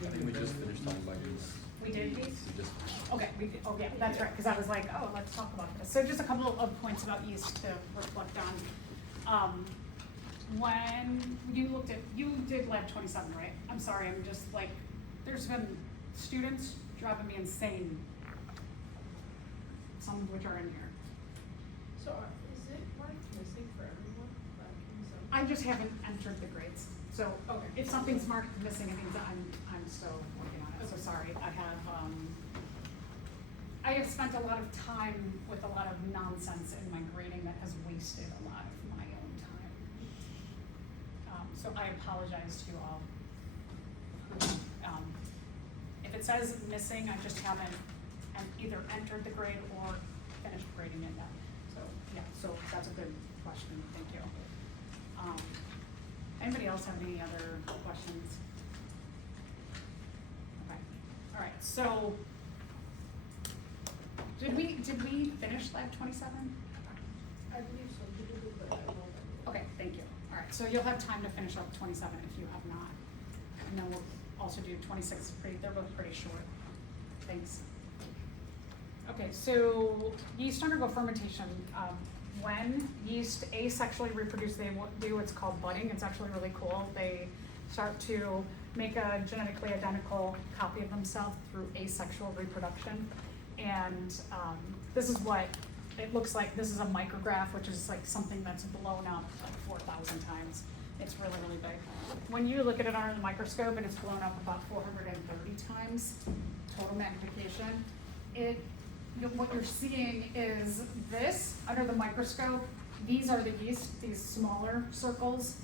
I think we just finished talking about these. We did these? We just Okay, we did, oh yeah, that's right, because I was like, oh, let's talk about this. So just a couple of points about yeast to reflect on. When you looked at, you did lab 27, right? I'm sorry, I'm just like, there's been students driving me insane, some of which are in here. So is it marked missing for everyone? I just haven't entered the grades. So Okay. if something's marked missing, it means I'm still working on it. So sorry, I have spent a lot of time with a lot of nonsense in my grading that has wasted a lot of my own time. So I apologize to you all. If it says missing, I just haven't either entered the grade or finished grading it yet. So yeah, so that's a good question. Thank you. Anybody else have any other questions? Okay. All right. So did we finish lab 27? I believe so, you did it, but I don't know. Okay, thank you. All right, so you'll have time to finish up 27 if you have not. And then we'll also do 26, they're both pretty short. Thanks. Okay, so yeast undergo fermentation. When yeast asexually reproduce, they do what's called budding. It's actually really cool. They start to make a genetically identical copy of themselves through asexual reproduction. And this is what it looks like. This is a micrograph, which is like something that's blown up like 4,000 times. It's really, really big. When you look at it under the microscope and it's blown up about 430 times, total magnification, what you're seeing is this under the microscope. These are the yeast, these smaller circles.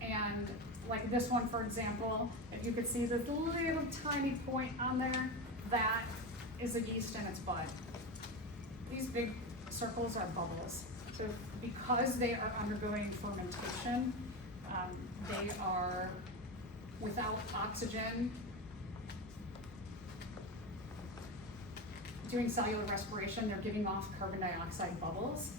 And like this one, for example, if you could see this little tiny point on there, that is a yeast in its bud. These big circles are bubbles. So because they are undergoing fermentation, they are without oxygen, doing cellular respiration, they're giving off carbon dioxide bubbles.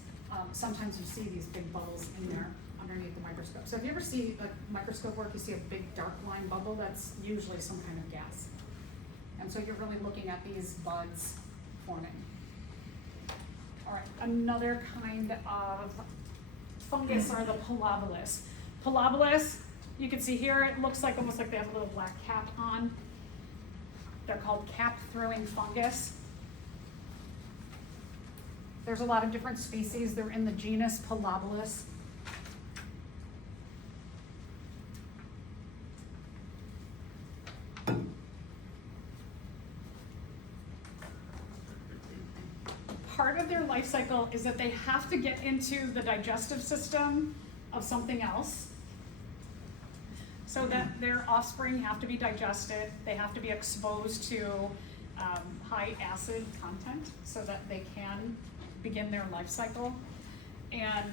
Sometimes you see these big bubbles in there underneath the microscope. So if you ever see a microscope work, you see a big dark line bubble, that's usually some kind of gas. And so you're really looking at these buds forming. All right, another kind of fungus are the pilobolus. Pilobolus, you can see here, it looks like almost like they have a little black cap on. They're called cap-throwing fungus. There's a lot of different species. They're in the genus Pilobolus. Part of their life cycle is that they have to get into the digestive system of something else so that their offspring have to be digested. They have to be exposed to high acid content so that they can begin their life cycle. And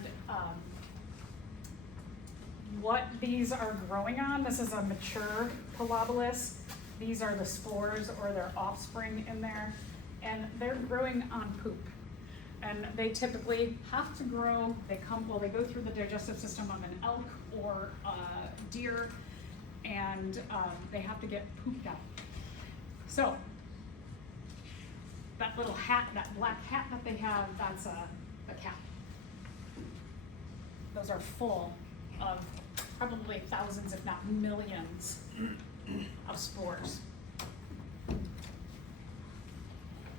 what these are growing on, this is a mature Pilobolus. These are the spores or their offspring in there. And they're growing on poop. And they typically have to grow, they go through the digestive system of an elk or a deer, and they have to get pooped out. So, that little hat, that black hat that they have, that's a cap. Those are full of probably thousands, if not millions, of spores.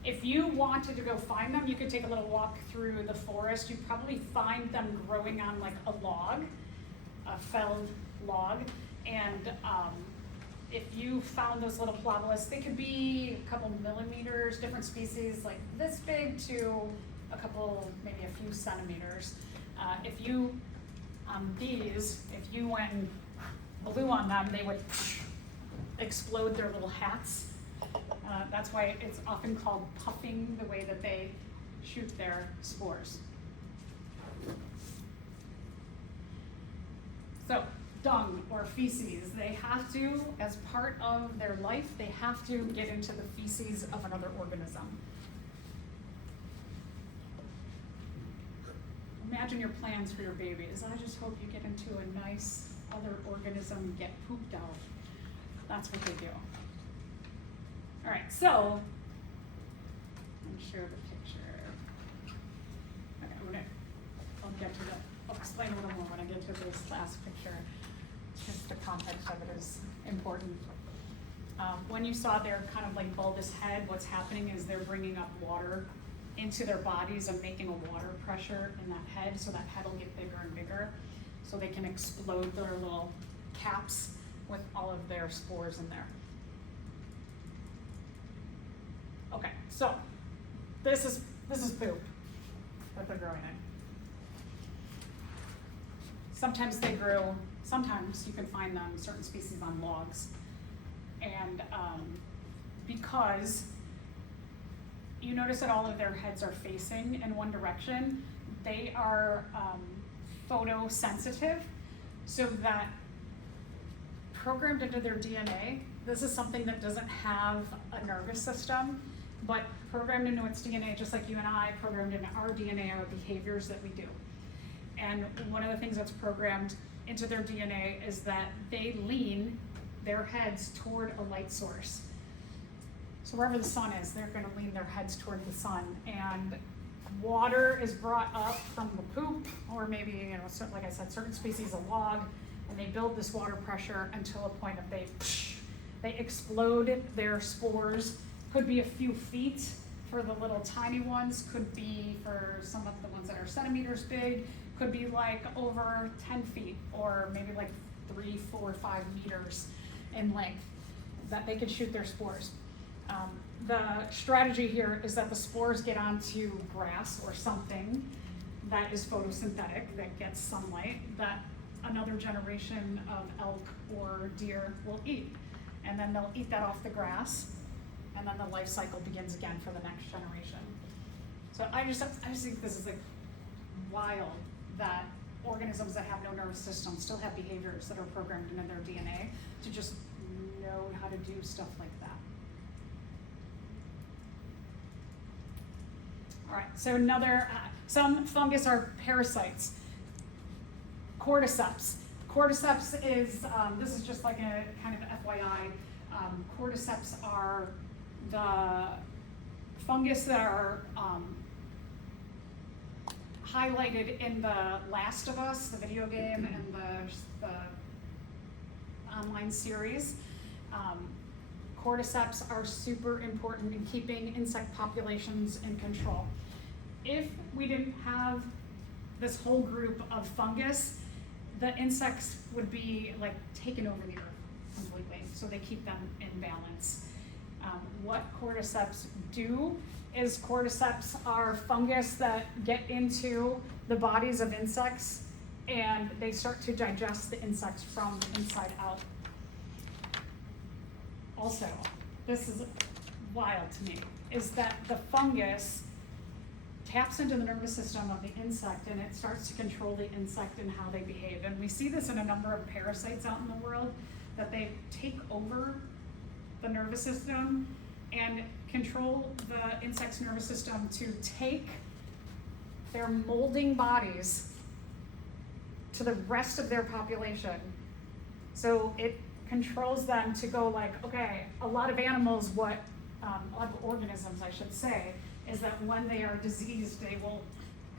If you wanted to go find them, you could take a little walk through the forest. You'd probably find them growing on like a log, a felled log. And if you found those little Pilobolus, they could be a couple millimeters, different species like this big to a couple, maybe a few centimeters. If you went and blew on them, they would explode their little hats. That's why it's often called puffing, the way that they shoot their spores. So, dung or feces, they have to, as part of their life, they have to get into the feces of another organism. Imagine your plans for your babies. I just hope you get into a nice other organism and get pooped out. That's what they do. All right, so, let me share the picture. Okay, I'll explain a little more when I get to this last picture, because the context of it is important. When you saw their kind of like bulbous head, what's happening is they're bringing up water into their bodies and making a water pressure in that head, so that head will get bigger and bigger, so they can explode their little caps with all of their spores in there. Okay, so this is poop that they're growing in. Sometimes you can find them, certain species, on logs. And because you notice that all of their heads are facing in one direction, they are photosensitive, so that programmed into their DNA, this is something that doesn't have a nervous system, but programmed into its DNA, just like you and I, programmed into our DNA are behaviors that we do. And one of the things that's programmed into their DNA is that they lean their heads toward a light source. So wherever the sun is, they're going to lean their heads toward the sun. And water is brought up from the poop, or maybe, like I said, certain species of log, and they build this water pressure until a point of they explode their spores. Could be a few feet for the little tiny ones, could be for some of the ones that are centimeters big, could be like over 10 feet, or maybe like 3, 4, 5 meters in length that they could shoot their spores. The strategy here is that the spores get onto grass or something that is photosynthetic, that gets sunlight, that another generation of elk or deer will eat. And then they'll eat that off the grass, and then the life cycle begins again for the next generation. So I just think this is like wild that organisms that have no nervous system still have behaviors that are programmed into their DNA to just know how to do stuff like that. All right, so some fungus are parasites. Cordyceps. Cordyceps is, this is just like a kind of FYI, cordyceps are the fungus that are highlighted in The Last of Us, the video game, and the online series. Cordyceps are super important in keeping insect populations in control. If we didn't have this whole group of fungus, the insects would be like taken over the earth completely, so they keep them in balance. What cordyceps do is cordyceps are fungus that get into the bodies of insects, and they start to digest the insects from the inside out. Also, this is wild to me, is that the fungus taps into the nervous system of the insect, and it starts to control the insect and how they behave. And we see this in a number of parasites out in the world, that they take over the nervous system and control the insect's nervous system to take their molding bodies to the rest of their population. So it controls them to go like, okay, a lot of animals, a lot of organisms, I should say, is that when they are diseased, they will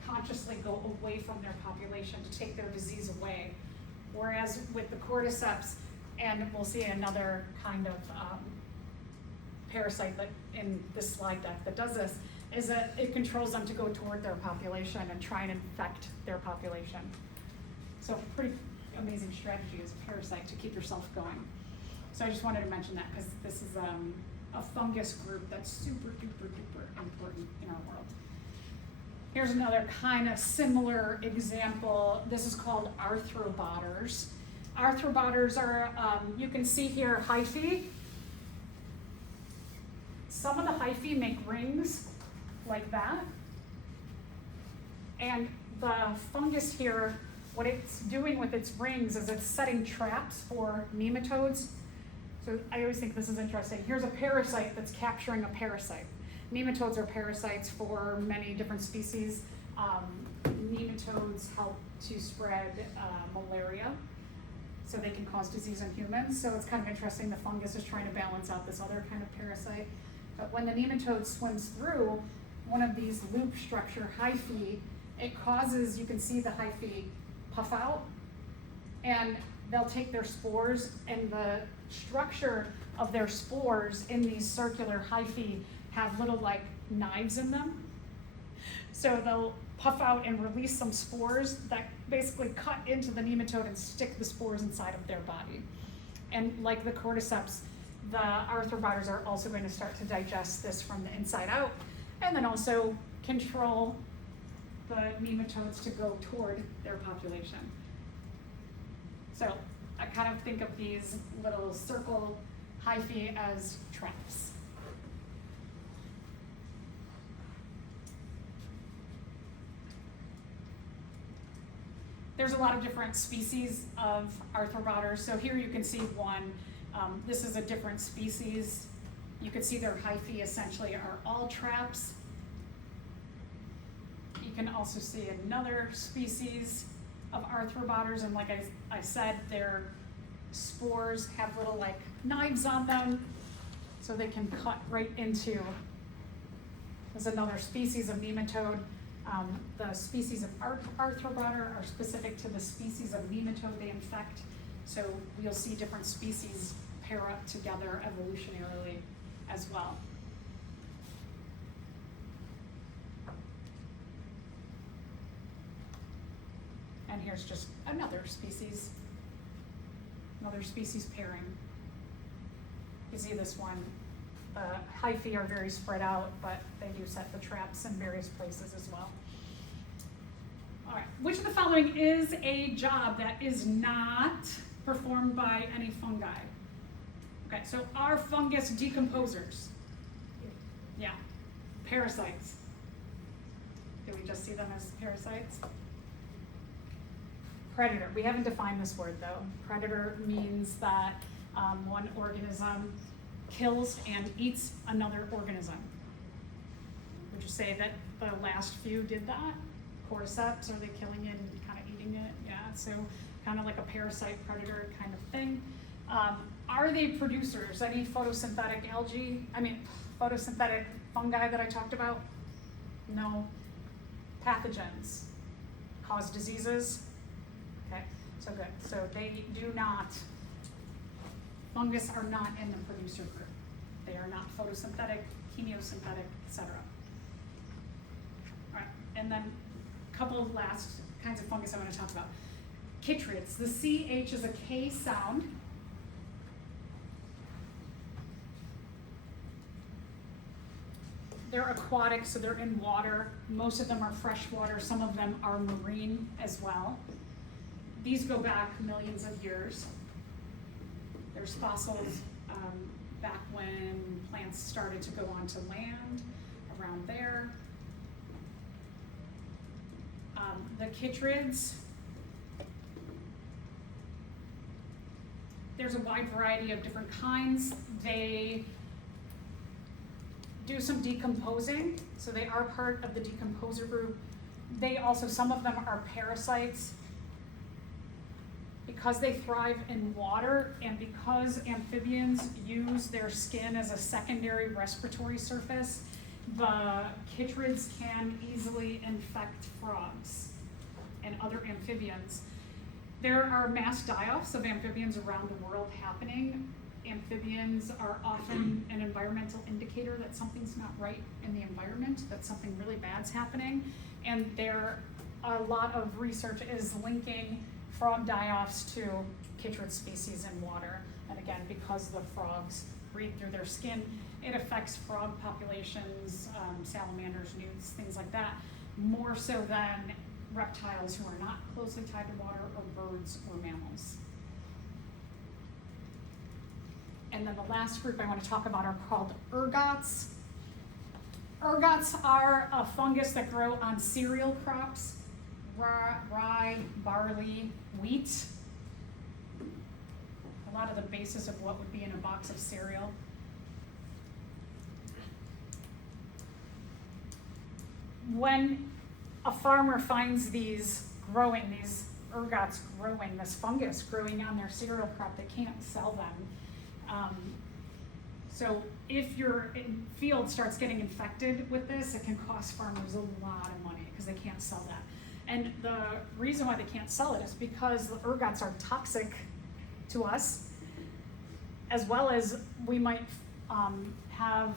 consciously go away from their population to take their disease away. Whereas with the cordyceps, and we'll see another kind of parasite that in this slide deck that does this, is that it controls them to go toward their population and try and infect their population. So pretty amazing strategy as a parasite to keep yourself going. So I just wanted to mention that because this is a fungus group that's super duper duper important in our world. Here's another kind of similar example. This is called arthropods. Arthropods are, you can see here, hyphae. Some of the hyphae make rings like that. And the fungus here, what it's doing with its rings is it's setting traps for nematodes. So I always think this is interesting. Here's a parasite that's capturing a parasite. Nematodes are parasites for many different species. Nematodes help to spread malaria. so they can cause disease in humans. So it's kind of interesting, the fungus is trying to balance out this other kind of parasite. But when the nematode swims through one of these loop structure hyphae, it causes, you can see the hyphae puff out, and they'll take their spores, and the structure of their spores in these circular hyphae have little like knives in them. So they'll puff out and release some spores that basically cut into the nematode and stick the spores inside of their body. And like the cordyceps, the arthropods are also going to start to digest this from the inside out, and then also control the nematodes to go toward their population. So I kind of think of these little circle hyphae as traps. There's a lot of different species of arthropods. So here you can see one. This is a different species. You can see their hyphae essentially are all traps. You can also see another species of arthropods, and like I said, their spores have little like knives on them, so they can cut right into. There's another species of nematode. The species of arthropod are specific to the species of nematode they infect. So you'll see different species pair up together evolutionarily as well. And here's just another species pairing. You see this one. The hyphae are very spread out, but they do set the traps in various places as well. All right, which of the following is a job that is not performed by any fungi? Okay, so are fungus decomposers? Yeah, parasites. Did we just see them as parasites? Predator, we haven't defined this word though. Predator means that one organism kills and eats another organism. Would you say that the last few did that? Cordyceps, are they killing it and kind of eating it? Yeah, so kind of like a parasite predator kind of thing. Are they producers? Any photosynthetic algae? Photosynthetic fungi that I talked about? No. Pathogens cause diseases? Okay, so good. So they do not, fungus are not in the producer group. They are not photosynthetic, chemiosynthetic, etc. All right, and then a couple of last kinds of fungus I want to talk about. Chytrids, the CH is a K sound. They're aquatic, so they're in water. Most of them are freshwater, some of them are marine as well. These go back millions of years. There's fossils back when plants started to go onto land, around there. The chytrids, there's a wide variety of different kinds. They do some decomposing, so they are part of the decomposer group. They also, some of them are parasites. Because they thrive in water and because amphibians use their skin as a secondary respiratory surface, the chytrids can easily infect frogs and other amphibians. There are mass die-offs of amphibians around the world happening. Amphibians are often an environmental indicator that something's not right in the environment, that something really bad's happening. And a lot of research is linking frog die-offs to chytrid species in water. And again, because the frogs breathe through their skin, it affects frog populations, salamanders, newts, things like that, more so than reptiles who are not closely tied to water, or birds or mammals. And then the last group I want to talk about are called ergots. Ergots are a fungus that grow on cereal crops, rye, barley, wheat. A lot of the basis of what would be in a box of cereal. When a farmer finds these growing, these ergots growing, this fungus growing on their cereal crop. They can't sell them. So if your field starts getting infected with this, it can cost farmers a lot of money because they can't sell that. And the reason why they can't sell it is because the ergots are toxic to us, as well as we might have,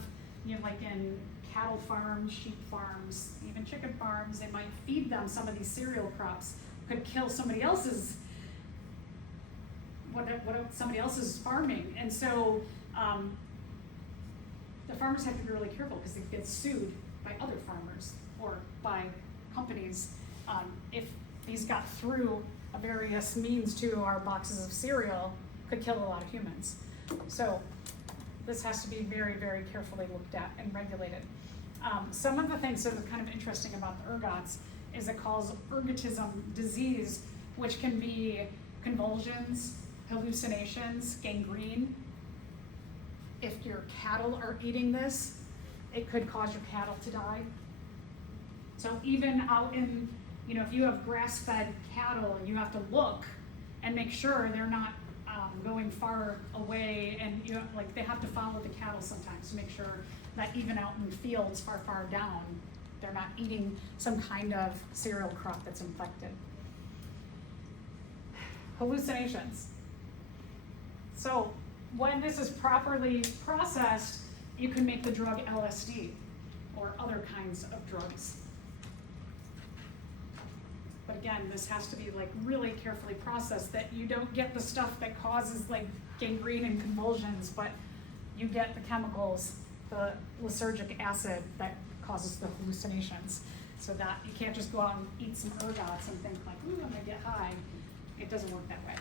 like in cattle farms, sheep farms, even chicken farms, they might feed them some of these cereal crops, could kill somebody else's, what somebody else is farming. And so the farmers have to be really careful because they get sued by other farmers or by companies if these got through a various means to our boxes of cereal, could kill a lot of humans. So this has to be very, very carefully looked at and regulated. Some of the things that are kind of interesting about the ergots is it calls ergotism disease, which can be convulsions, hallucinations, gangrene. If your cattle are eating this, it could cause your cattle to die. So even out in, if you have grass-fed cattle, you have to look and make sure they're not going far away, and they have to follow the cattle sometimes to make sure that even out in the fields far down, they're not eating some kind of cereal crop that's infected. Hallucinations. So when this is properly processed, you can make the drug LSD or other kinds of drugs. But again, this has to be really carefully processed, that you don't get the stuff that causes gangrene and convulsions, but you get the chemicals, the lysergic acid that causes the hallucinations. So that you can't just go out and eat some ergots and think ooh, I'm gonna get high. It doesn't work that way.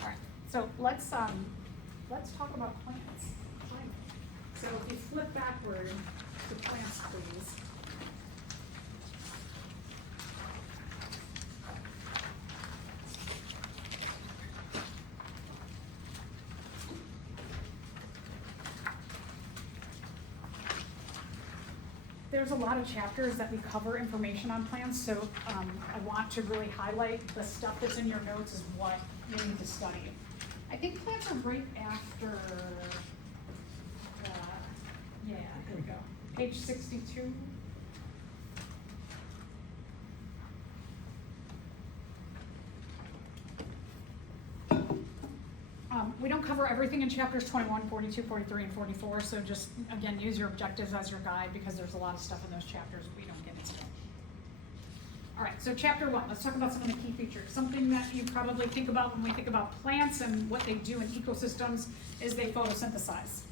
All right, so let's talk about plants. So if you flip backward to plants, please. There's a lot of chapters that we cover information on plants, so I want to really highlight the stuff that's in your notes is what you need to study. I think plants are right after, here we go, page 62. We don't cover everything in chapters 21, 42, 43, and 44, so just, again, use your objectives as your guide because there's a lot of stuff in those chapters we don't get into. All right, so chapter 1, let's talk about some of the key features. Something that you probably think about when we think about plants and what they do in ecosystems is they photosynthesize.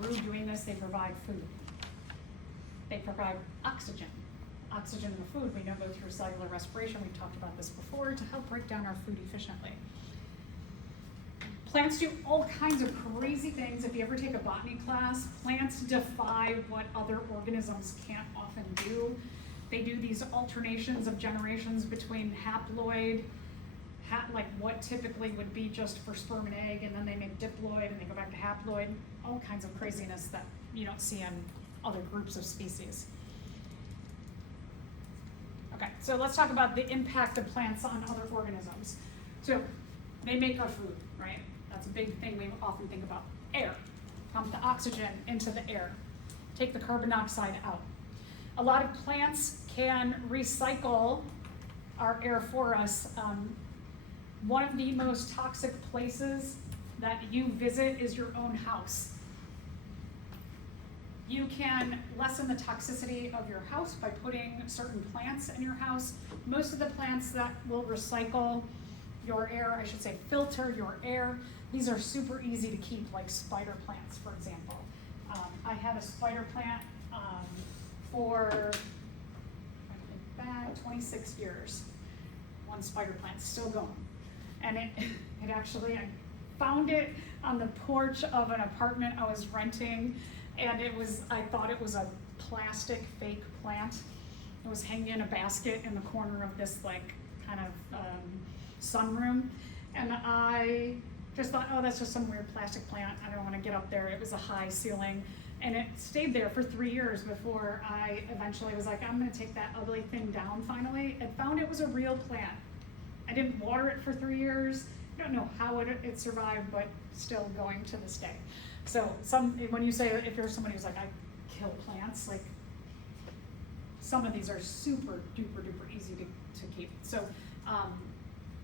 Through doing this, they provide food. They provide oxygen. Oxygen in the food, we know go through cellular respiration. We've talked about this before to help break down our food efficiently. Plants do all kinds of crazy things. If you ever take a botany class, plants defy what other organisms can't often do. They do these alternations of generations between haploid, like what typically would be just for sperm and egg, and then they make diploid and they go back to haploid. All kinds of craziness that you don't see in other groups of species. Okay, so let's talk about the impact of plants on other organisms. So they make our food, right? That's a big thing we often think about. Air, pump the oxygen into the air, take the carbon dioxide out. A lot of plants can recycle our air for us. One of the most toxic places that you visit is your own house. You can lessen the toxicity of your house by putting certain plants in your house. Most of the plants that will recycle your air, I should say filter your air, these are super easy to keep, like spider plants, for example. I had a spider plant for, I think back 26 years. One spider plant, still going. And it actually, I found it on the porch of an apartment I was renting. And I thought it was a plastic fake plant. It was hanging in a basket in the corner of this kind of sunroom. And I just thought, oh, that's just some weird plastic plant, I don't wanna get up there, it was a high ceiling. And it stayed there for 3 years before I eventually was like, I'm gonna take that ugly thing down finally, and found it was a real plant. I didn't water it for 3 years, I don't know how it survived, but still going to this day. So when you say, if you're somebody who's like, I kill plants, like, some of these are super duper easy to keep. So,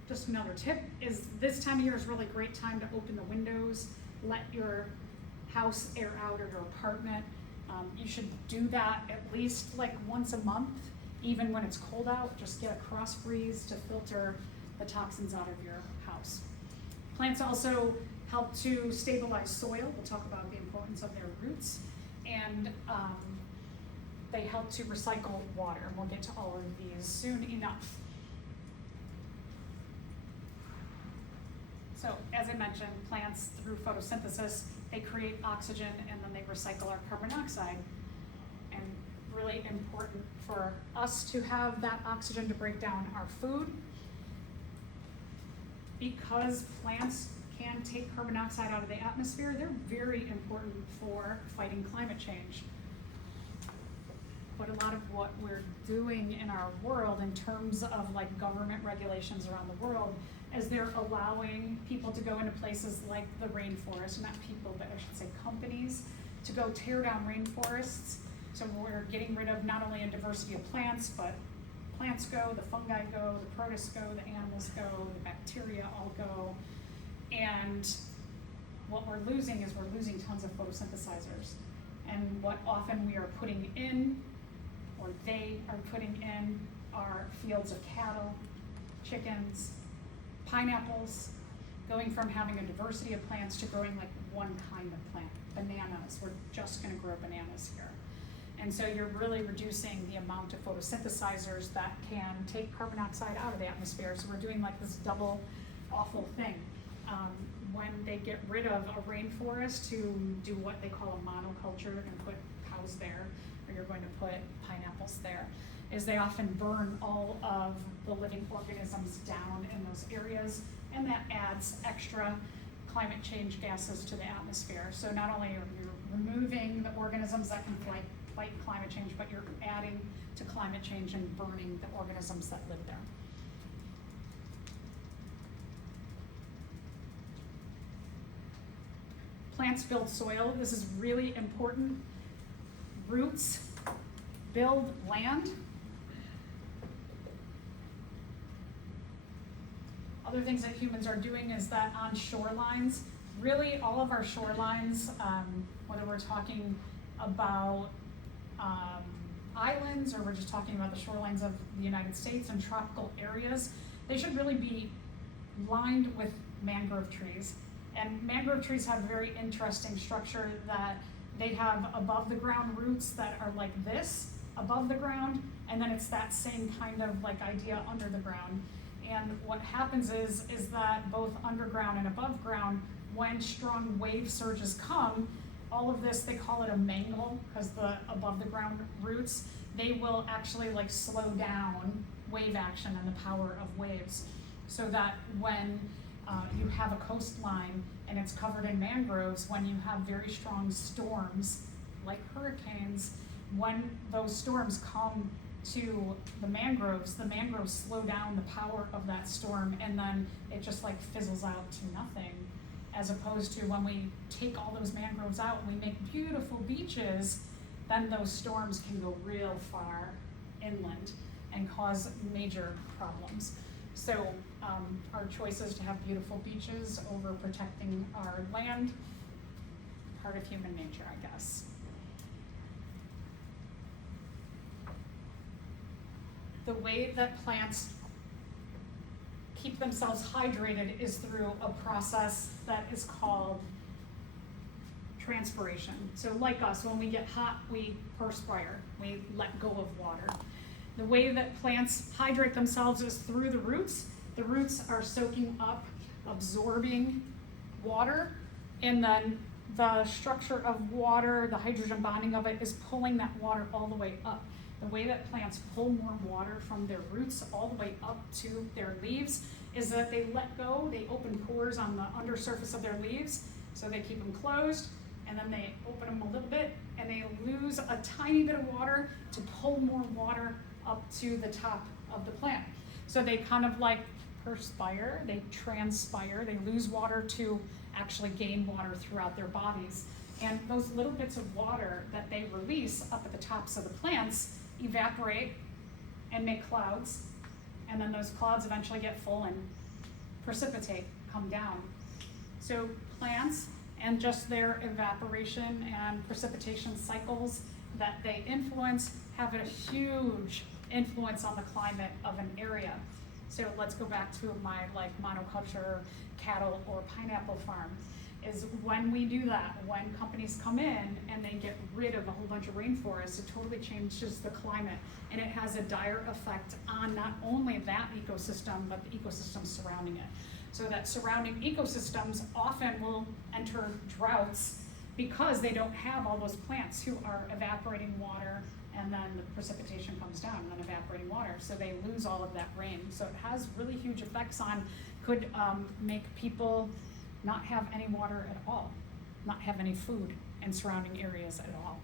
just another tip is this time of year is really great time to open the windows, let your house air out, or your apartment. You should do that at least like once a month, even when it's cold out. Just get a cross breeze to filter the toxins out of your house. Plants also help to stabilize soil. We'll talk about the importance of their roots, and they help to recycle water, and we'll get to all of these soon enough. So, as I mentioned, plants, through photosynthesis, they create oxygen and then they recycle our carbon dioxide. And really important for us to have that oxygen to break down our food. Because plants can take carbon dioxide out of the atmosphere, they're very important for fighting climate change. But a lot of what we're doing in our world in terms of like government regulations around the world is they're allowing people to go into places like the rainforest, not people, but I should say companies, to go tear down rainforests. So we're getting rid of not only a diversity of plants, but plants go, the fungi go, the protists go, the animals go, the bacteria all go. And what we're losing is we're losing tons of photosynthesizers. And what often we are putting in, or they are putting in, are fields of cattle, chickens, pineapples, going from having a diversity of plants to growing like one kind of plant. Bananas, we're just gonna grow bananas here. And so you're really reducing the amount of photosynthesizers that can take carbon dioxide out of the atmosphere. So we're doing like this double awful thing. When they get rid of a rainforest to do what they call a monoculture, they're gonna put cows there, or you're going to put pineapples there, is they often burn all of the living organisms down in those areas, and that adds extra climate change gases to the atmosphere. So not only are you removing the organisms that can fight climate change, but you're adding to climate change and burning the organisms that live there. Plants build soil. This is really important. Roots build land. Other things that humans are doing is that on shorelines, really all of our shorelines, whether we're talking about islands or we're just talking about the shorelines of the United States and tropical areas, they should really be lined with mangrove trees. And mangrove trees have a very interesting structure that they have above the ground roots that are like this, above the ground, and then it's that same kind of like idea under the ground. And what happens is that both underground and above ground, when strong wave surges come, all of this, they call it a mangle, because the above the ground roots, they will actually like slow down wave action and the power of waves. So that when you have a coastline and it's covered in mangroves, when you have very strong storms, like hurricanes, when those storms come to the mangroves slow down the power of that storm, and then it just like fizzles out to nothing. As opposed to when we take all those mangroves out and we make beautiful beaches, then those storms can go real far inland and cause major problems. So our choice is to have beautiful beaches over protecting our land, part of human nature, I guess. The way that plants keep themselves hydrated is through a process that is called transpiration. So like us, when we get hot, we perspire, we let go of water. The way that plants hydrate themselves is through the roots. The roots are soaking up, absorbing water, and then the structure of water, the hydrogen bonding of it, is pulling that water all the way up. the way that plants pull more water from their roots all the way up to their leaves is that they let go, they open pores on the undersurface of their leaves, so they keep them closed, and then they open them a little bit, and they lose a tiny bit of water to pull more water up to the top of the plant. So they kind of like perspire, they transpire, they lose water to actually gain water throughout their bodies. And those little bits of water that they release up at the tops of the plants evaporate and make clouds, and then those clouds eventually get full and precipitate, come down. So plants and just their evaporation and precipitation cycles that they influence have a huge influence on the climate of an area. So let's go back to my like monoculture cattle or pineapple farm. Is when we do that, when companies come in and they get rid of a whole bunch of rainforests, it totally changes the climate, and it has a dire effect on not only that ecosystem, but the ecosystems surrounding it. So that surrounding ecosystems often will enter droughts because they don't have all those plants who are evaporating water, and then the precipitation comes down and then evaporating water, so they lose all of that rain. So it has really huge effects on, could make people not have any water at all, not have any food in surrounding areas at all.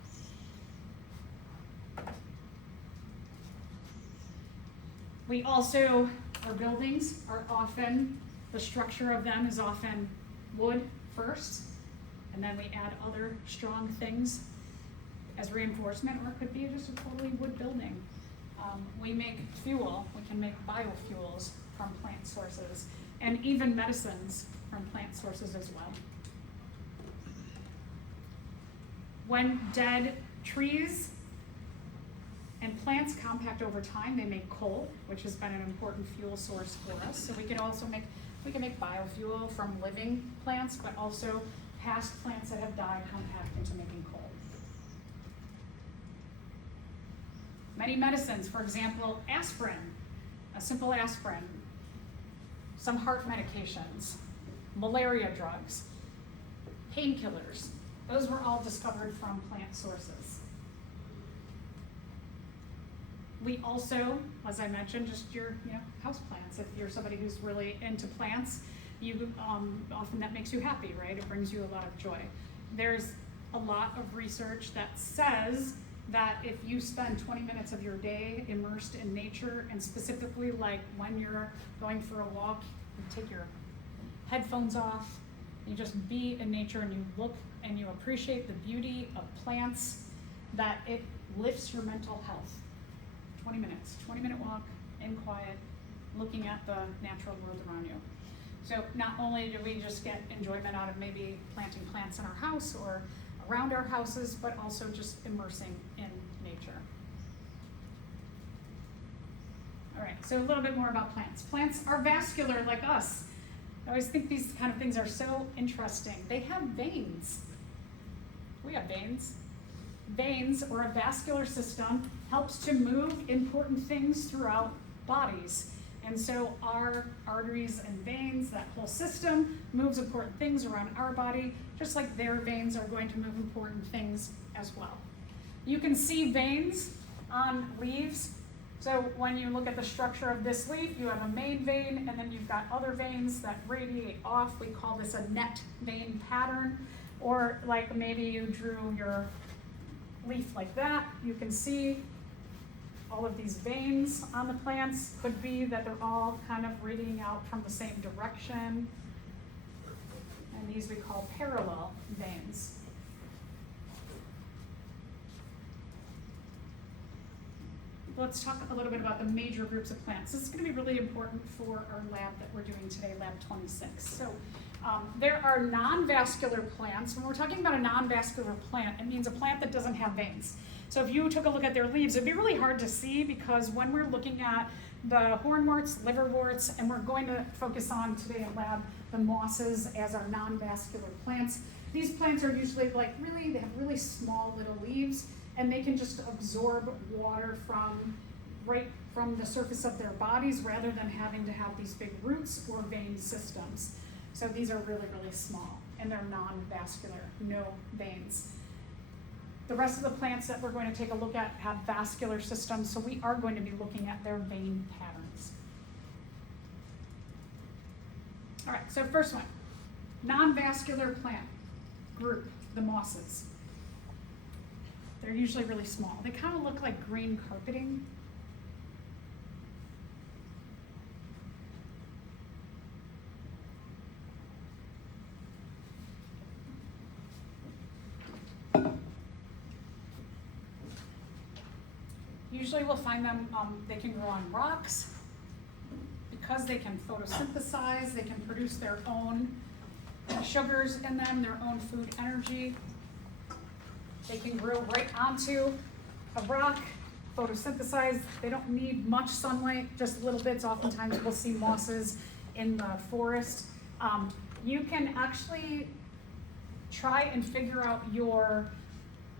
We also, our buildings are often, the structure of them is often wood first, and then we add other strong things as reinforcement, or it could be just a totally wood building. We make fuel, we can make biofuels from plant sources, and even medicines from plant sources as well. When dead trees and plants compact over time, they make coal, which has been an important fuel source for us. So we can also make, biofuel from living plants, but also past plants that have died compact into making coal. Many medicines, for example, aspirin, a simple aspirin, some heart medications, malaria drugs, painkillers, those were all discovered from plant sources. We also, as I mentioned, just your house plants. If you're somebody who's really into plants, you often that makes you happy, right? It brings you a lot of joy. There's a lot of research that says that if you spend 20 minutes of your day immersed in nature, and specifically like when you're going for a walk, you take your headphones off, you just be in nature and you look and you appreciate the beauty of plants, that it lifts your mental health. 20 minutes, 20-minute walk in quiet, looking at the natural world around you. So not only do we just get enjoyment out of maybe planting plants in our house or around our houses, but also just immersing in nature. All right, so a little bit more about plants. Plants are vascular like us. I always think these kind of things are so interesting. They have veins. We have veins. Veins, or a vascular system, helps to move important things throughout bodies. And so our arteries and veins, that whole system, moves important things around our body, just like their veins are going to move important things as well. You can see veins on leaves. So when you look at the structure of this leaf, you have a main vein, and then you've got other veins that radiate off. We call this a net vein pattern. Or like maybe you drew your leaf like that, you can see all of these veins on the plants. Could be that they're all kind of radiating out from the same direction. And these we call parallel veins. Let's talk a little bit about the major groups of plants. This is going to be really important for our lab that we're doing today, Lab 26. So there are non-vascular plants. When we're talking about a non-vascular plant, it means a plant that doesn't have veins. So if you took a look at their leaves, it'd be really hard to see, because when we're looking at the hornworts, liverworts, and we're going to focus on today in lab the mosses as our non-vascular plants. These plants are usually they have really small little leaves, and they can just absorb water right from the surface of their bodies, rather than having to have these big roots or vein systems. So these are really, really small, and they're non-vascular, no veins. The rest of the plants that we're going to take a look at have vascular systems, so we are going to be looking at their vein patterns. All right, so first one, non-vascular plant group, the mosses. They're usually really small. They kind of look like green carpeting. Usually we'll find them, they can grow on rocks. Because they can photosynthesize, they can produce their own sugars in them, their own food energy. They can grow right onto a rock, photosynthesize. They don't need much sunlight, just little bits. Oftentimes we'll see mosses in the forest. You can actually try and figure out your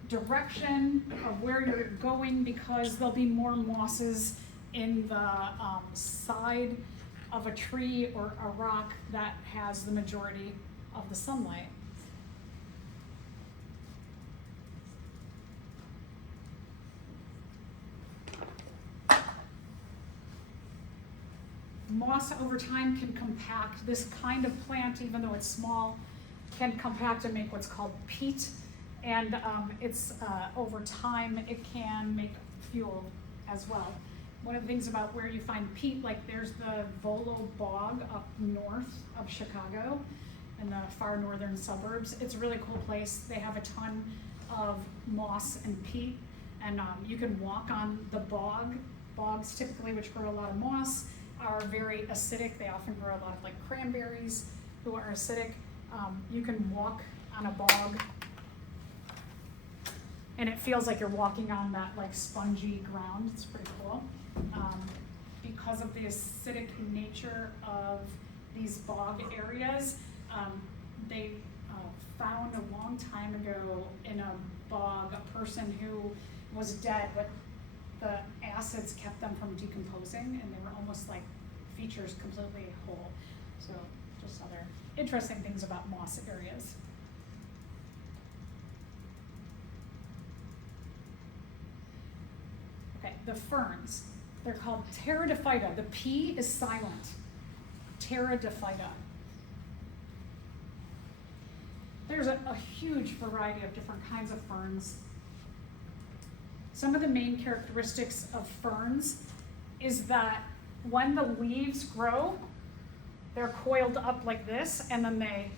direction of where you're going, because there'll be more mosses in the side of a tree or a rock that has the majority of the sunlight. Moss over time can compact. This kind of plant, even though it's small, can compact and make what's called peat. And it's over time, it can make fuel as well. One of the things about where you find peat, like there's the Volo Bog up north of Chicago in the far northern suburbs. It's a really cool place. They have a ton of moss and peat, and you can walk on the bog. Bogs typically, which grow a lot of moss, are very acidic. They often grow a lot of like cranberries who are acidic. You can walk on a bog and it feels like you're walking on that like spongy ground. It's pretty cool. Because of the acidic nature of these bog areas, they found a long time ago in a bog a person who was dead, but the acids kept them from decomposing, and they were almost like features completely whole. So just other interesting things about moss areas. Okay, the ferns. They're called pteridophyta. The P is silent. Pteridophyta. There's a huge variety of different kinds of ferns. Some of the main characteristics of ferns is that when the leaves grow, they're coiled up like this, and then they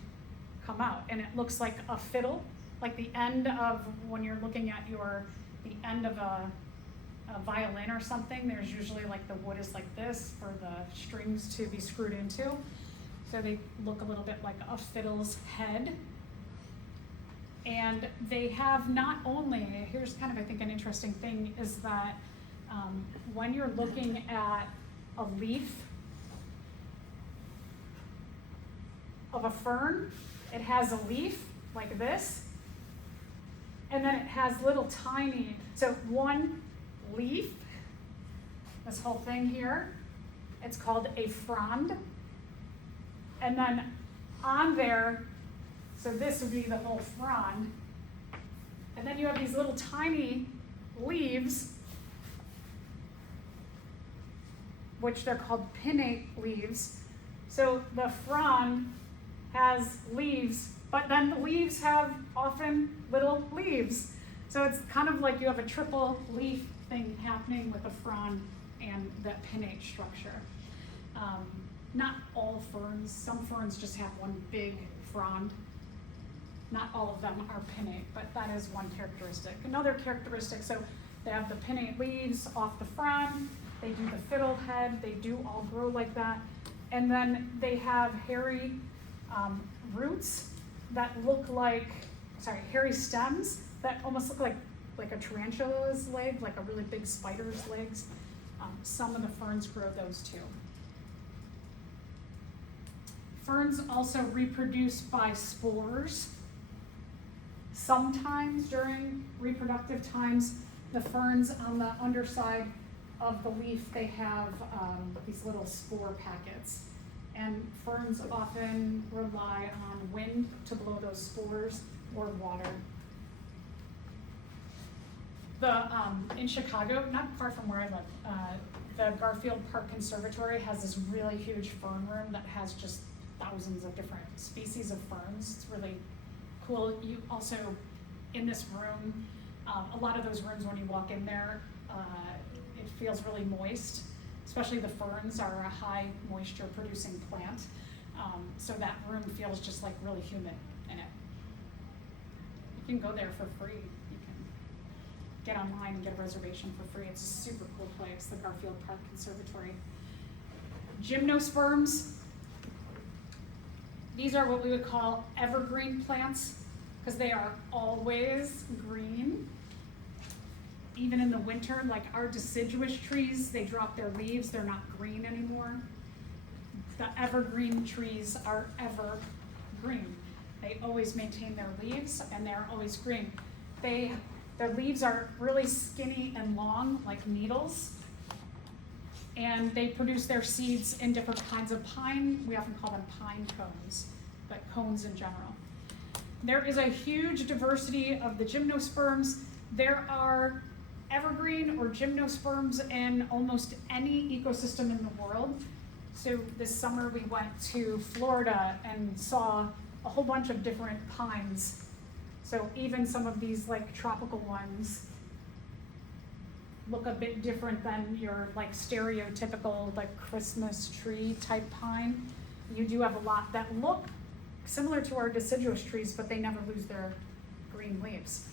come out, and it looks like a fiddle, like the end of, when you're looking at the end of a violin or something, there's usually like the wood is like this for the strings to be screwed into. So they look a little bit like a fiddle's head. And they have not only, here's kind of I think an interesting thing, is that when you're looking at a leaf of a fern, it has a leaf like this, and then it has little tiny, so one leaf, this whole thing here, it's called a frond. And then on there, so this would be the whole frond. And then you have these little tiny leaves, which they're called pinnate leaves. So the frond has leaves, but then the leaves have often little leaves. So it's kind of like you have a triple leaf thing happening with the frond and that pinnate structure. Not all ferns, some ferns just have one big frond. Not all of them are pinnate, but that is one characteristic. Another characteristic, so they have the pinnate leaves off the frond, they do the fiddle head, they do all grow like that. And then they have hairy roots that look like, hairy stems that almost look like a tarantula's leg, like a really big spider's legs. Some of the ferns grow those too. Ferns also reproduce by spores. Sometimes during reproductive times, the ferns on the underside of the leaf, they have these little spore packets. And ferns often rely on wind to blow those spores or water. In Chicago, not far from where I live, the Garfield Park Conservatory has this really huge fern room that has just thousands of different species of ferns. It's really cool. You also, in this room, a lot of those rooms when you walk in there, it feels really moist, especially the ferns are a high moisture producing plant. So that room feels just like really humid in it. You can go there for free. You can get online and get a reservation for free. It's a super cool place, the Garfield Park Conservatory. Gymnosperms. These are what we would call evergreen plants because they are always green. Even in the winter, like our deciduous trees, they drop their leaves, they're not green anymore. The evergreen trees are evergreen. They always maintain their leaves and they're always green. Their leaves are really skinny and long, like needles. And they produce their seeds in different kinds of pine. We often call them pine cones, but cones in general. There is a huge diversity of the gymnosperms. There are evergreen or gymnosperms in almost any ecosystem in the world. So this summer we went to Florida and saw a whole bunch of different pines. So even some of these like tropical ones look a bit different than your like stereotypical like Christmas tree type pine. You do have a lot that look similar to our deciduous trees, but they never lose their green leaves.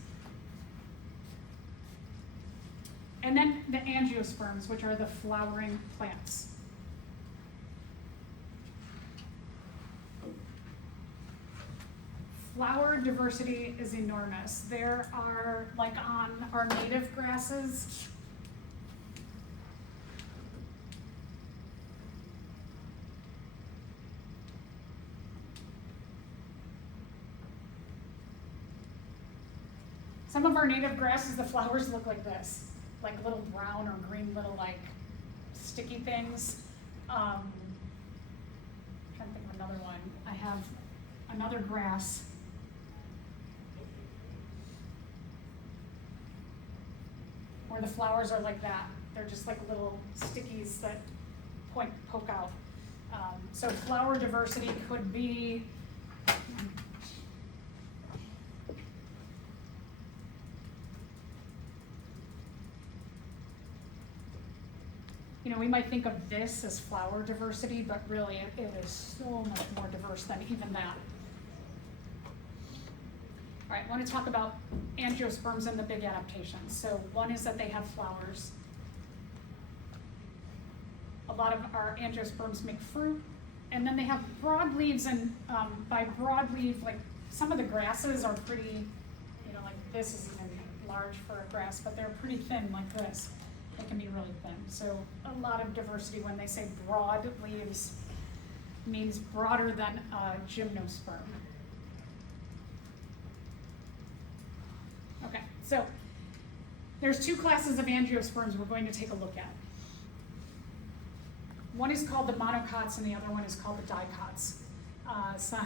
And then the angiosperms, which are the flowering plants. Flower diversity is enormous. There are, like on our native grasses, some of our native grasses, the flowers look like this, like little brown or green little like sticky things. I'm trying to think of another one. I have another grass. Where the flowers are like that. They're just like little stickies that poke out. So flower diversity could be, you know, we might think of this as flower diversity, but really it is so much more diverse than even that. All right, I want to talk about angiosperms and the big adaptations. So one is that they have flowers. A lot of our angiosperms make fruit, and then they have broad leaves, and by broad leaf, like some of the grasses are pretty, you know, like this is even large for a grass, but they're pretty thin like this. They can be really thin. So a lot of diversity. When they say broad leaves, means broader than a gymnosperm. Okay, so there's two classes of angiosperms we're going to take a look at. One is called the monocots and the other one is called the dicots. So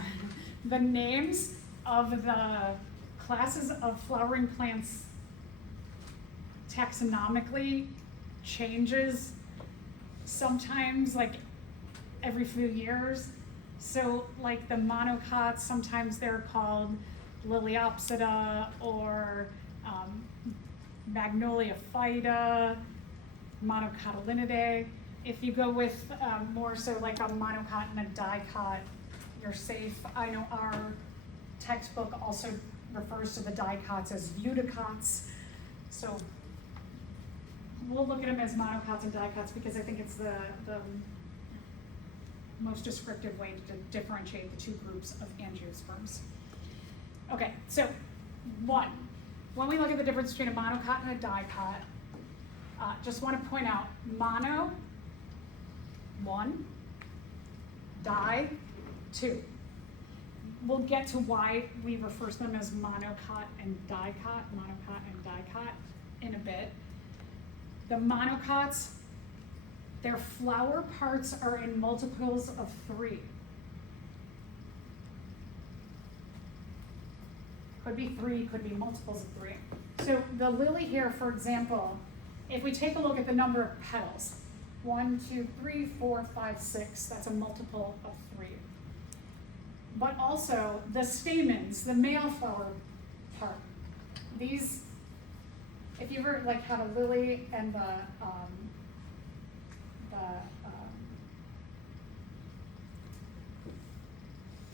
the names of the classes of flowering plants taxonomically changes sometimes like every few years. So like the monocots, sometimes they're called Liliopsida or Magnolia phyta, Monocotyledonidae. If you go with more so like a monocot and a dicot, you're safe. I know our textbook also refers to the dicots as eudicots. So we'll look at them as monocots and dicots because I think it's the most descriptive way to differentiate the two groups of angiosperms. Okay, so when we look at the difference between a monocot and a dicot, just want to point out mono, 1, di, 2. We'll get to why we refer to them as monocot and dicot in a bit. The monocots, their flower parts are in multiples of 3. Could be 3, could be multiples of 3. So the lily here, for example, if we take a look at the number of petals, 1, 2, 3, 4, 5, 6, that's a multiple of 3. But also the stamens, the male flower part, these, if you ever like had a lily and the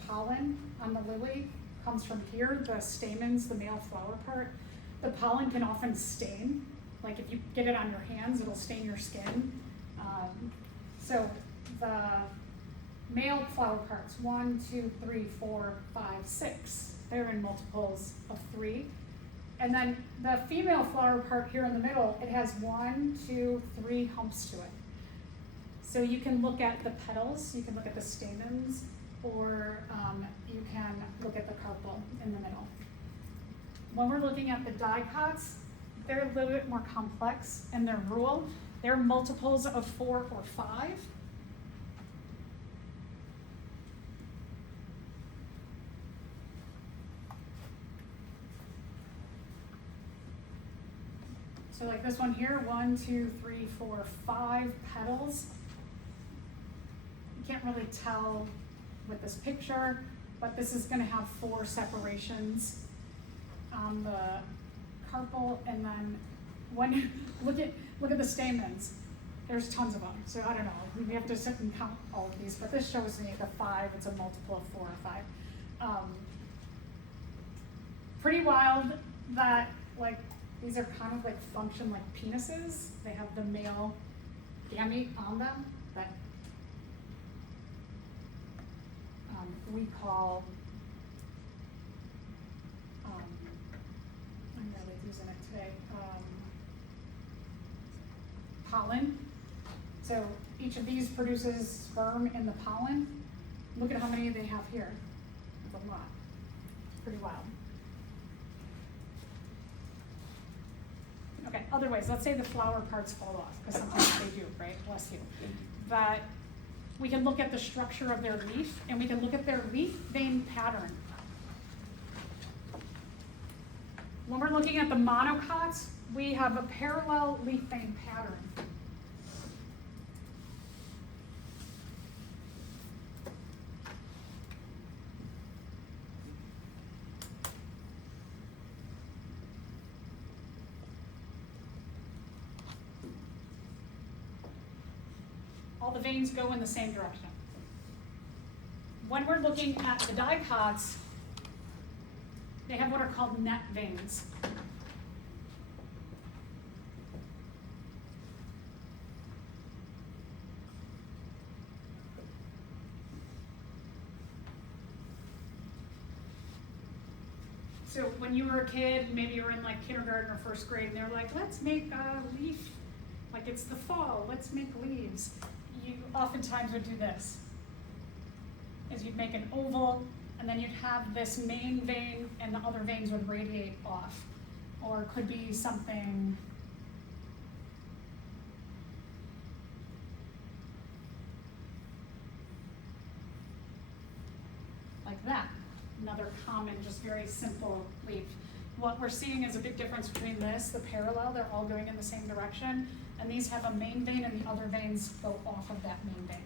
pollen on the lily comes from here, the stamens, the male flower part, the pollen can often stain. Like if you get it on your hands, it'll stain your skin. So the male flower parts, 1, 2, 3, 4, 5, 6, they're in multiples of 3. And then the female flower part here in the middle, it has 1, 2, 3 humps to it. So you can look at the petals, you can look at the stamens, or you can look at the carpel in the middle. When we're looking at the dicots, they're a little bit more complex in their rule. They're multiples of 4 or 5. So like this one here, 1, 2, 3, 4, 5 petals. You can't really tell with this picture, but this is gonna have 4 separations on the carpel, and then when you look at the stamens, there's tons of them. So I don't know, we have to sit and count all of these, but this shows me the 5, it's a multiple of 4 or 5. Pretty wild that like these are kind of like function like penises. They have the male gamete on them that we call, I'm really using it today, pollen. So each of these produces sperm in the pollen. Look at how many they have here. It's a lot. It's pretty wild. Okay, other ways, let's say the flower parts fall off, because sometimes they do, right? Bless you. But we can look at the structure of their leaf, and we can look at their leaf vein pattern. When we're looking at the monocots, we have a parallel leaf vein pattern. All the veins go in the same direction. When we're looking at the dicots, they have what are called net veins. So when you were a kid, maybe you were in like kindergarten or first grade, and they're like, let's make a leaf, like it's the fall, let's make leaves. You oftentimes would do this, is you'd make an oval, and then you'd have this main vein, and the other veins would radiate off. Or it could be something like that. Another common, just very simple leaf. What we're seeing is a big difference between this, the parallel, they're all going in the same direction, and these have a main vein and the other veins go off of that main vein.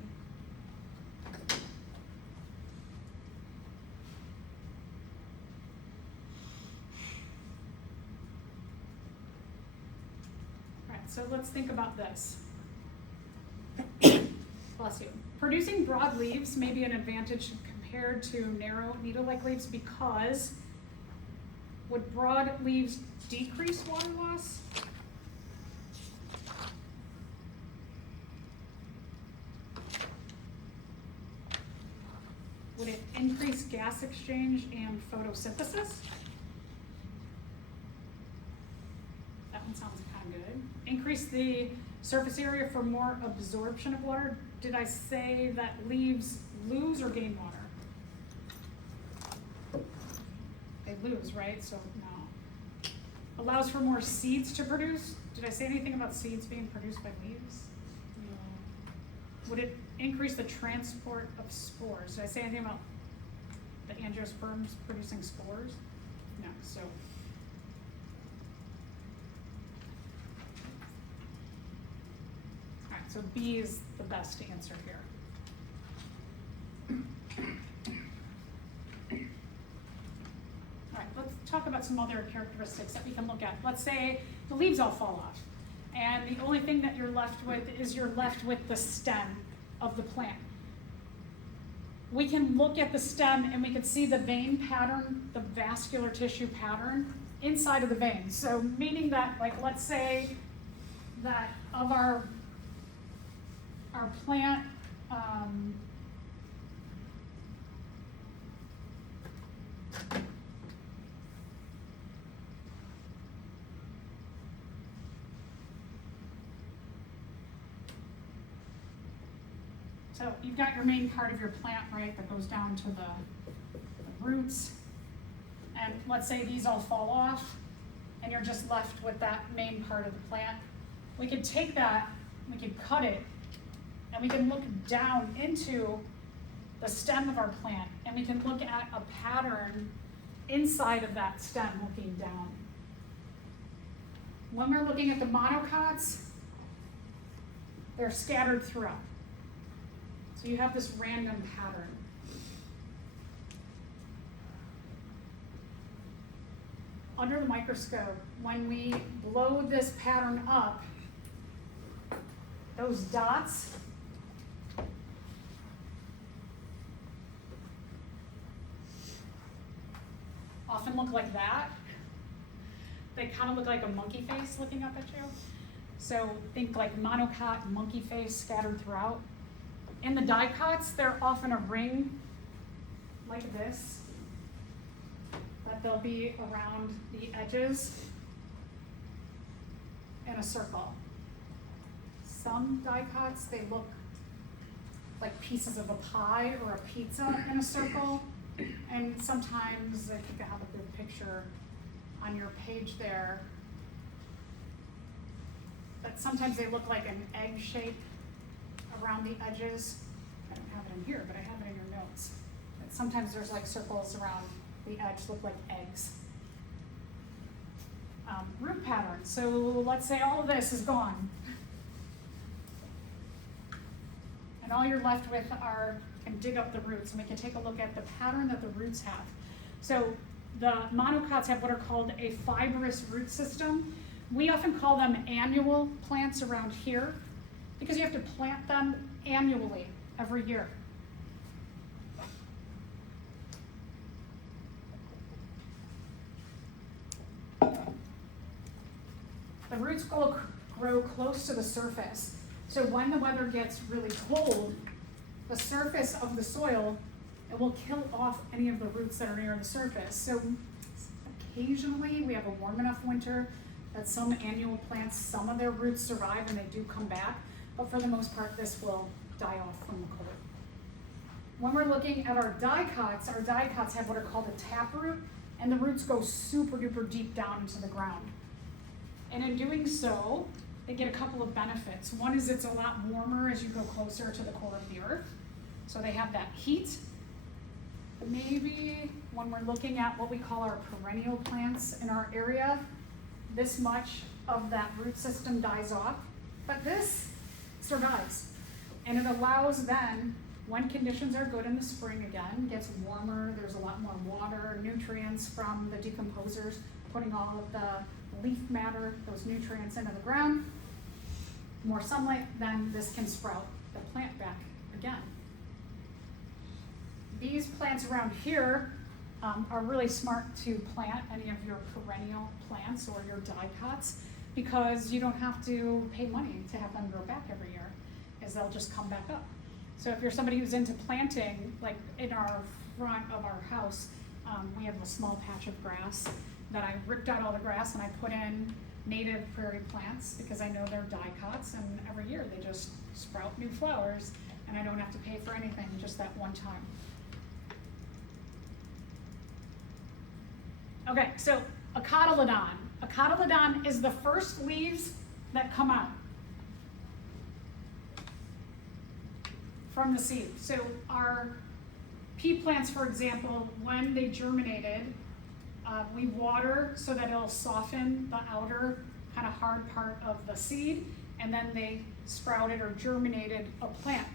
All right, so let's think about this. Bless you. Producing broad leaves may be an advantage compared to narrow needle-like leaves because would broad leaves decrease water loss? Would it increase gas exchange and photosynthesis? That one sounds kind of good. Increase the surface area for more absorption of water. Did I say that leaves lose or gain water? They lose, right? So no. Allows for more seeds to produce. Did I say anything about seeds being produced by leaves? No. Would it increase the transport of spores? Did I say anything about the angiosperms producing spores? No. So so B is the best answer here. All right, let's talk about some other characteristics that we can look at. Let's say the leaves all fall off, and the only thing that you're left with is the stem of the plant. We can look at the stem and we can see the vein pattern, the vascular tissue pattern inside of the vein. So meaning that, like, let's say that of our plant, so you've got your main part of your plant, right, that goes down to the roots. And let's say these all fall off and you're just left with that main part of the plant. We could take that, we could cut it, and we can look down into the stem of our plant, and we can look at a pattern inside of that stem looking down. When we're looking at the monocots, they're scattered throughout. So you have this random pattern. Under the microscope, when we blow this pattern up, those dots often look like that. They kind of look like a monkey face looking up at you. So think like monocot, monkey face scattered throughout. In the dicots, they're often a ring like this, that they'll be around the edges in a circle. Some dicots, they look like pieces of a pie or a pizza in a circle. And sometimes, I think I have a good picture on your page there, but sometimes they look like an egg shape around the edges. I don't have it in here, but I have it in your notes. But sometimes there's like circles around the edge, look like eggs. Root pattern. So let's say all of this is gone. And all you're left with are, you can dig up the roots, and we can take a look at the pattern that the roots have. So the monocots have what are called a fibrous root system. We often call them annual plants around here because you have to plant them annually every year. The roots grow close to the surface. So when the weather gets really cold, the surface of the soil, it will kill off any of the roots that are near the surface. So occasionally we have a warm enough winter that some annual plants, some of their roots survive and they do come back, but for the most part this will die off from the cold. When we're looking at our dicots have what are called a taproot, and the roots go super duper deep down into the ground. And in doing so, they get a couple of benefits. One is it's a lot warmer as you go closer to the core of the earth. So they have that heat. Maybe when we're looking at what we call our perennial plants in our area, this much of that root system dies off, but this survives. And it allows then, when conditions are good in the spring again, gets warmer, there's a lot more water, nutrients from the decomposers, putting all of the leaf matter, those nutrients into the ground, more sunlight, then this can sprout the plant back again. These plants around here are really smart to plant any of your perennial plants or your dicots because you don't have to pay money to have them grow back every year, as they'll just come back up. So if you're somebody who's into planting, like in our front of our house, we have a small patch of grass that I ripped out all the grass and I put in native prairie plants because I know they're dicots, and every year they just sprout new flowers and I don't have to pay for anything, just that one time. Okay, so a cotyledon. A cotyledon is the first leaves that come out from the seed. So our pea plants, for example, when they germinated, we water so that it'll soften the outer kind of hard part of the seed, and then they sprouted or germinated a plant.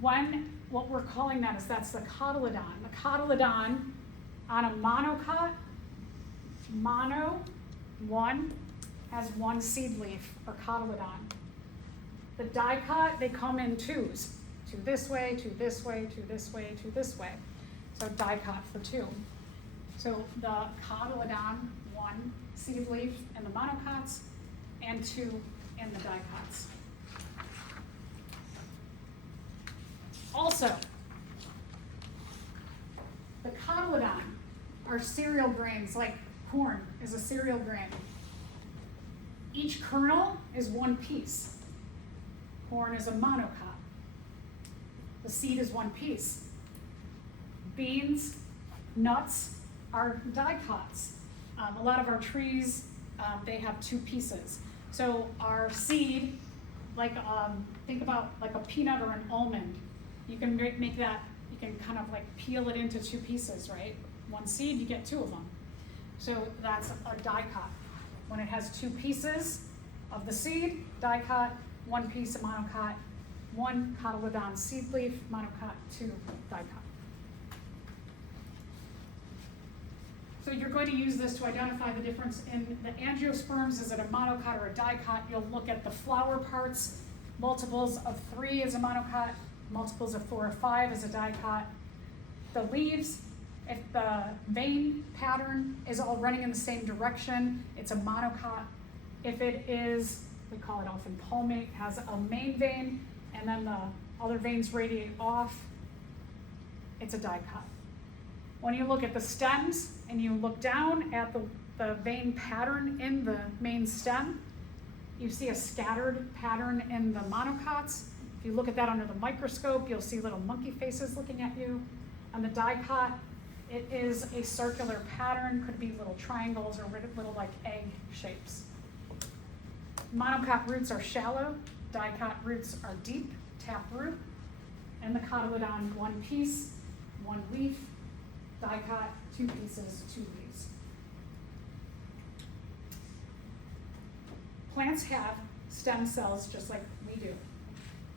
What we're calling that is that's the cotyledon. The cotyledon on a monocot, one has one seed leaf or cotyledon. The dicot, they come in twos, two this way, two this way, two this way, two this way. So dicot for two. So the cotyledon, one seed leaf in the monocots and two in the dicots. Also, the cotyledon are cereal grains, like corn is a cereal grain. Each kernel is one piece. Corn is a monocot. The seed is one piece. Beans, nuts are dicots. A lot of our trees, they have two pieces. So our seed, like think about like a peanut or an almond. You can make that, you can kind of like peel it into two pieces, right? One seed, you get two of them. So that's a dicot. When it has two pieces of the seed, dicot, one piece of monocot, one cotyledon seed leaf, monocot, two dicot. So you're going to use this to identify the difference in the angiosperms. Is it a monocot or a dicot? You'll look at the flower parts. Multiples of 3 is a monocot. Multiples of 4 or 5 is a dicot. The leaves, if the vein pattern is all running in the same direction, it's a monocot. If it is, we call it often palmate, has a main vein and then the other veins radiate off, it's a dicot. When you look at the stems and you look down at the vein pattern in the main stem, you see a scattered pattern in the monocots. If you look at that under the microscope, you'll see little monkey faces looking at you. On the dicot, it is a circular pattern, could be little triangles or little like egg shapes. Monocot roots are shallow, dicot roots are deep, taproot, and the cotyledon, one piece, one leaf, dicot, two pieces, two leaves. Plants have stem cells just like we do.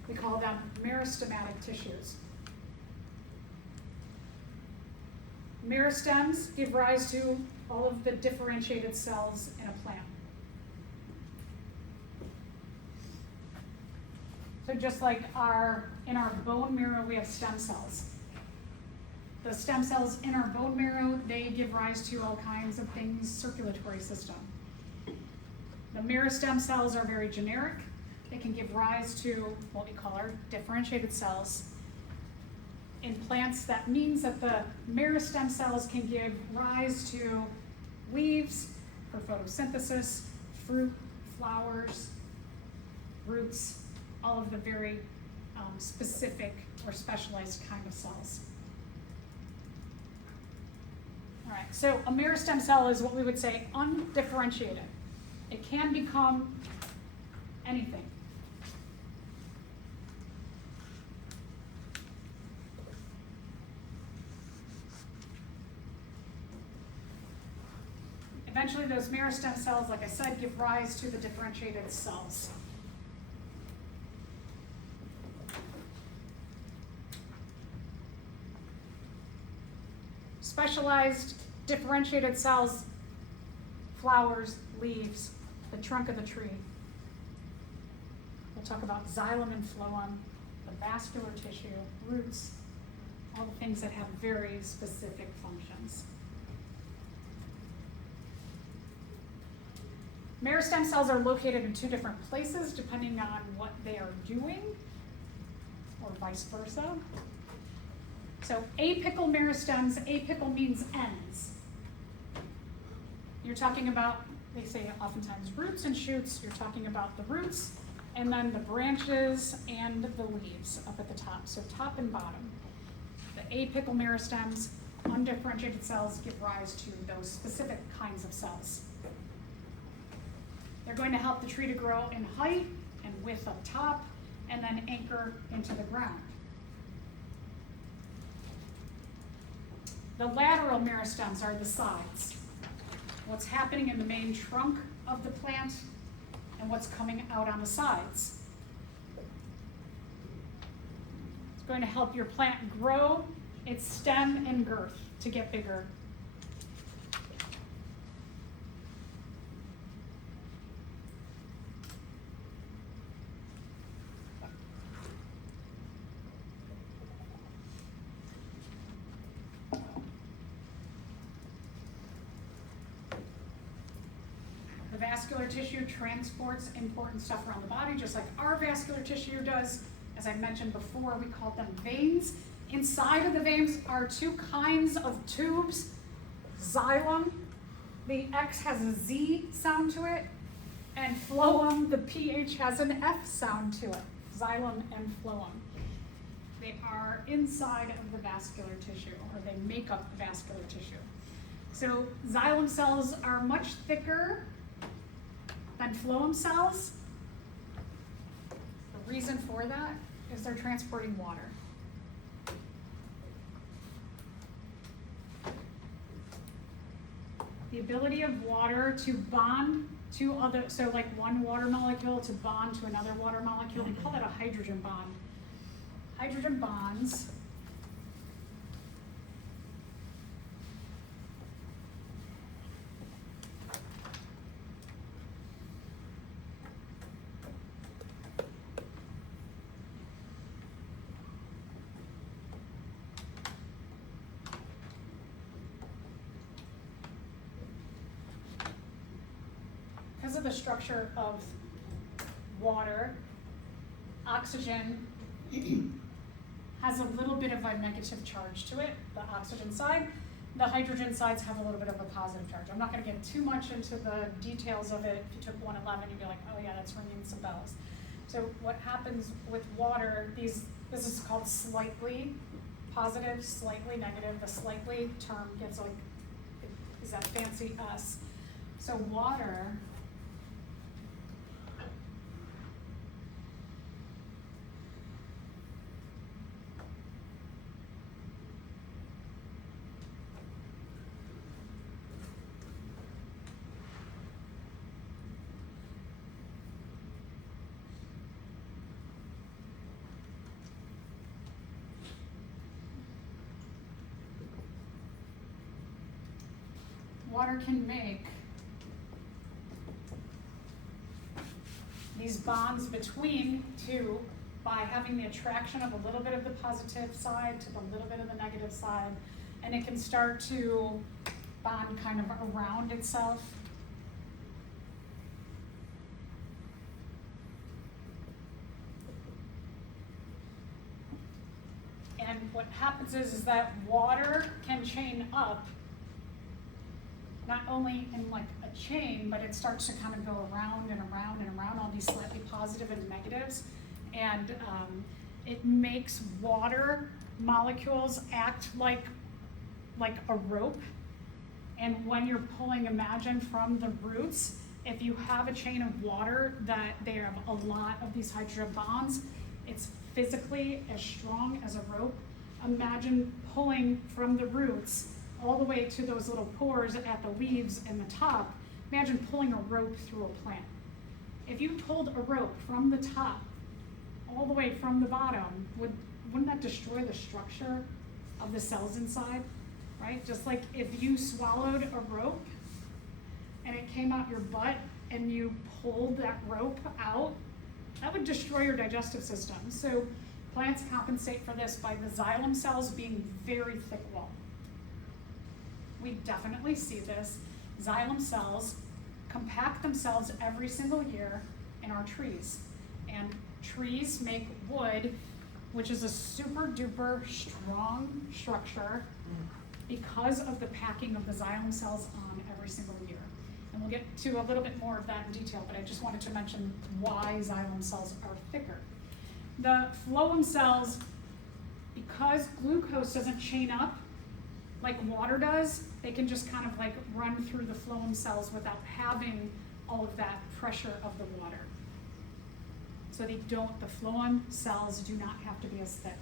We call them meristematic tissues. Meristems give rise to all of the differentiated cells in a plant. So just like in our bone marrow, we have stem cells. The stem cells in our bone marrow, they give rise to all kinds of things, circulatory system. The meristem cells are very generic. They can give rise to what we call our differentiated cells. In plants, that means that the meristem cells can give rise to leaves for photosynthesis, fruit, flowers, roots, all of the very specific or specialized kind of cells. All right, so a meristem cell is what we would say undifferentiated. It can become anything. Eventually those meristem cells, like I said, give rise to the differentiated cells. Specialized differentiated cells, flowers, leaves, the trunk of the tree. We'll talk about xylem and phloem, the vascular tissue, roots, all the things that have very specific functions. Meristem cells are located in two different places depending on what they are doing, or vice versa. So apical meristems, apical means ends. You're talking about, they say oftentimes roots and shoots, you're talking about the roots and then the branches and the leaves up at the top, so top and bottom. The apical meristems, undifferentiated cells, give rise to those specific kinds of cells. They're going to help the tree to grow in height and width up top and then anchor into the ground. The lateral meristems are the sides. What's happening in the main trunk of the plant and what's coming out on the sides. It's going to help your plant grow its stem and girth to get bigger. The vascular tissue transports important stuff around the body, just like our vascular tissue does. As I mentioned before, we call them veins. Inside of the veins are two kinds of tubes. Xylem, the X has a Z sound to it, and phloem, the PH has an F sound to it. Xylem and phloem. They are inside of the vascular tissue, or they make up the vascular tissue. So xylem cells are much thicker than phloem cells. The reason for that is they're transporting water. The ability of water to bond to other, so like one water molecule to bond to another water molecule, we call that a hydrogen bond. Hydrogen bonds because of the structure of water, oxygen has a little bit of a negative charge to it, the oxygen side. The hydrogen sides have a little bit of a positive charge. I'm not going to get too much into the details of it. If you took 111, you'd be like, oh yeah, that's ringing some bells. So what happens with water, this is called slightly positive, slightly negative. The slightly term gives like, is that fancy S. So water can make these bonds between two by having the attraction of a little bit of the positive side to the little bit of the negative side, and it can start to bond kind of around itself. And what happens is that water can chain up, not only in like a chain, but it starts to kind of go around and around and around, all these slightly positive and negatives. And it makes water molecules act like a rope. And when you're pulling, imagine from the roots, if you have a chain of water that they have a lot of these hydrogen bonds, it's physically as strong as a rope. Imagine pulling from the roots all the way to those little pores at the leaves and the top. Imagine pulling a rope through a plant. If you pulled a rope from the top all the way from the bottom, wouldn't that destroy the structure of the cells inside, right? Just like if you swallowed a rope and it came out your butt and you pulled that rope out, that would destroy your digestive system. So plants compensate for this by the xylem cells being very thick-walled. We definitely see this. Xylem cells compact themselves every single year in our trees. And trees make wood, which is a super duper strong structure because of the packing of the xylem cells on every single year. And we'll get to a little bit more of that in detail, but I just wanted to mention why xylem cells are thicker. The phloem cells, because glucose doesn't chain up like water does, they can just kind of like run through the phloem cells without having all of that pressure of the water. So the phloem cells do not have to be as thick.